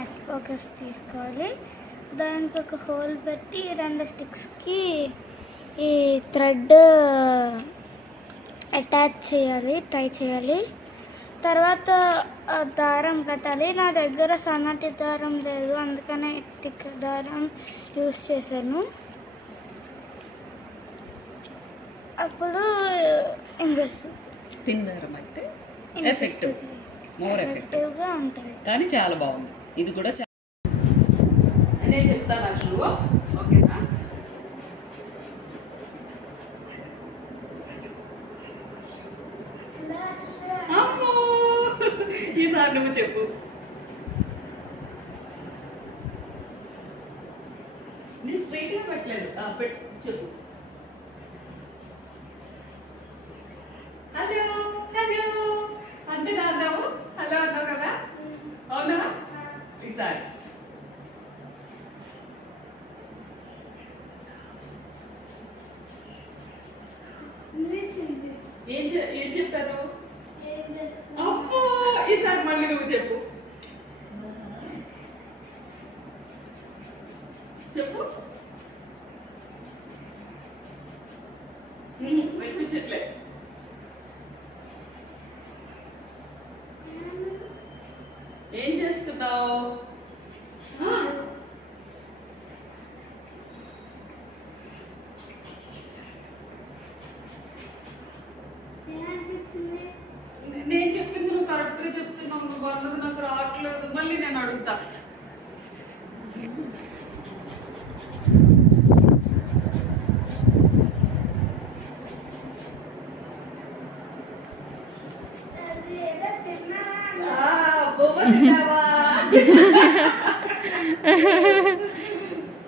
Mat box తీసుకోవాలి. దానికి ఒక హోల్ పెట్టి 2 స్టిక్స్కి ఈ థ్రెడ్ అటాచ్ చేయాలి, టై చేయాలి. తర్వాత దారం కట్టాలి. నా దగ్గర సన్నటి దారం లేదు, అందుకనే థిక్ దారం యూస్ చేశాను. అప్పుడు థిన్ దారం అయితే ఎఫెక్టివ్గా ఉంటుంది. కానీ చాలా బాగుంది ఇది కూడా. నేను చెప్తాను అసలు, ఓకేనా? ఈసారి నువ్వు చెప్పు. నేను స్ట్రైట్గా పెట్టలేదు, చెప్పు. హలో హలో అంతే అన్నావు, హలో అన్నావు కదా, అవునా? ఈసారి ఏం చెప్పారు? అమ్మో, ఈసారి మళ్ళీ నువ్వు చెప్పు. చెప్పు. వినిపించట్లే. ఏం చేస్తున్నావు? నేను చెప్పింది నువ్వు కరెక్ట్గా చెప్తున్నావు, నువ్వు అన్నది నాకు రావట్లేదు. మళ్ళీ నేను అడుగుతా.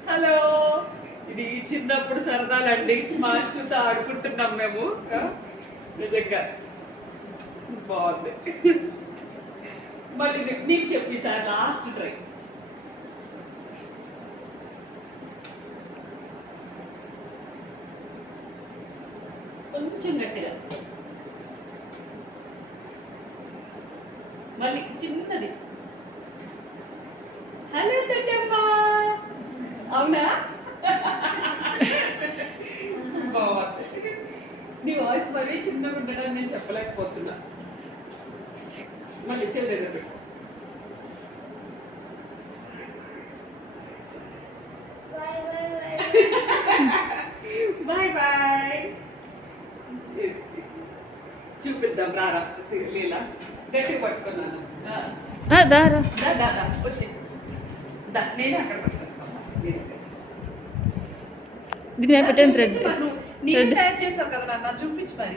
హలో, ఇది చిన్నప్పుడు సరదాలండి, మా అశ్రుతో ఆడుకుంటున్నాం మేము. నిజంగా బాగుంది. మళ్ళీ నీకు చెప్పి సార్ లాస్ట్ ట్రై. కొంచెం గట్టిగా, మళ్ళీ చిన్నది. హలో తట్టమ్మా, అవునా? బాగుంది. నీ వాయిస్ మరీ చిన్నగా ఉండడానికి నేను చెప్పలేకపోతున్నా. మళ్ళీ చెవి దగ్గర పెట్టు. Bye bye. చూపిద్దాం, రారా లీలా. గట్టిగా పట్టుకున్నాను. వచ్చి నేను అక్కడ పట్టుకొస్తాను. దీని పెట్టిన థ్రెడ్ నేను తయారు చేసావు కదా నాన్న, చూపించు మరి.